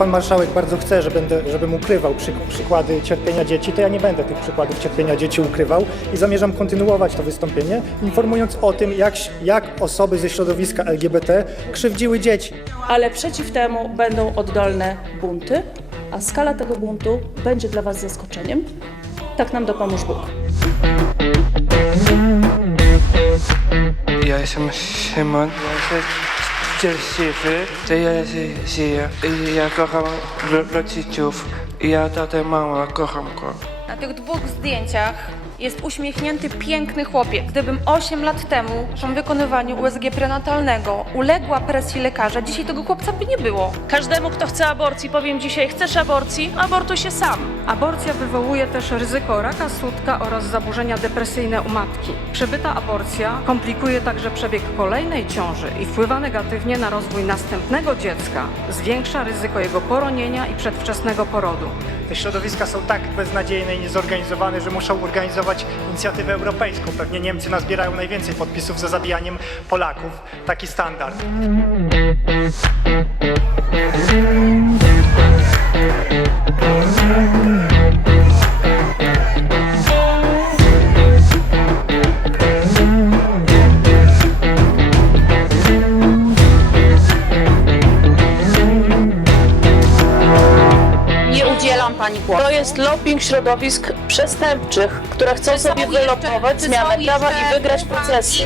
Pan marszałek bardzo chce, że będę, żebym ukrywał przy, przykłady cierpienia dzieci, to ja nie będę tych przykładów cierpienia dzieci ukrywał i zamierzam kontynuować to wystąpienie, informując o tym, jak, jak osoby ze środowiska LGBT krzywdziły dzieci. ale przeciw temu będą oddolne bunty, a skala tego buntu będzie dla Was zaskoczeniem. Tak nam dopomóż Bóg. Ja jestem Szymon, ja jestem szczęśliwy, to ja ży- żyję. I Ja kocham ro- rodziców. I Ja tatę, mama, kocham go. Tych dwóch zdjęciach jest uśmiechnięty, piękny chłopiec. Gdybym 8 lat temu przy wykonywaniu USG prenatalnego uległa presji lekarza, dzisiaj tego chłopca by nie było. Każdemu, kto chce aborcji, powiem dzisiaj, chcesz aborcji, abortuj się sam. Aborcja wywołuje też ryzyko raka sutka oraz zaburzenia depresyjne u matki. Przebyta aborcja komplikuje także przebieg kolejnej ciąży i wpływa negatywnie na rozwój następnego dziecka. Zwiększa ryzyko jego poronienia i przedwczesnego porodu. Te środowiska są tak beznadziejne i niezorganizowane, że muszą organizować inicjatywę europejską. Pewnie Niemcy nazbierają najwięcej podpisów za zabijaniem Polaków. Taki standard. Jest lobbying środowisk przestępczych, które chcą sobie wylopować zmianę prawa i wygrać procesy.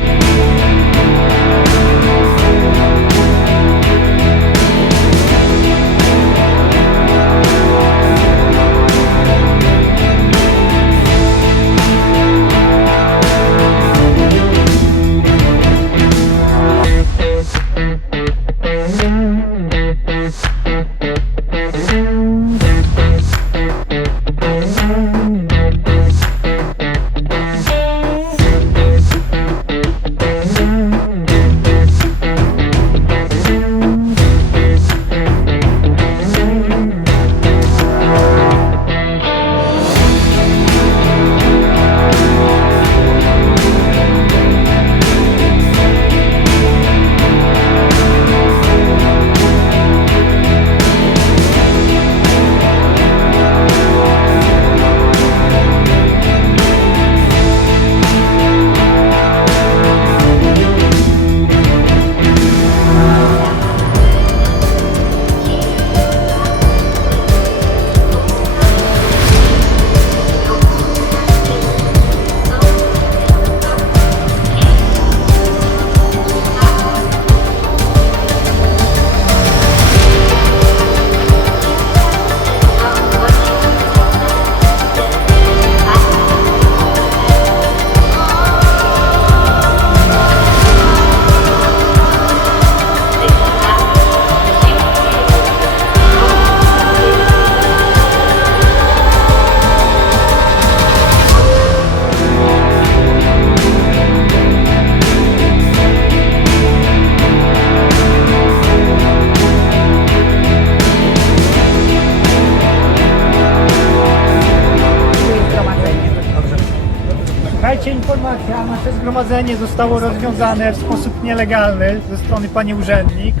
Nasze zgromadzenie zostało rozwiązane w sposób nielegalny ze strony pani urzędnik.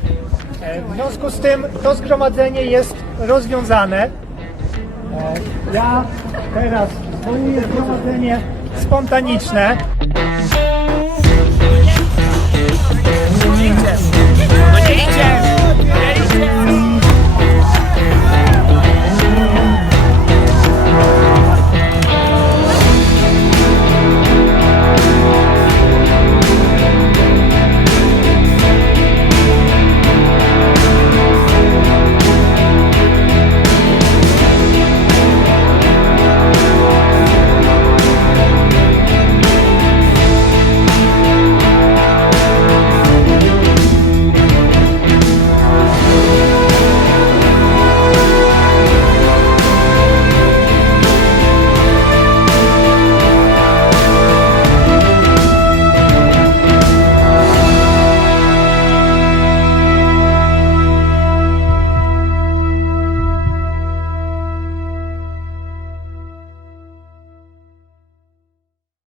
E, W związku z tym to zgromadzenie jest rozwiązane. E, Ja teraz zwołuję zgromadzenie spontaniczne. No nie idzie!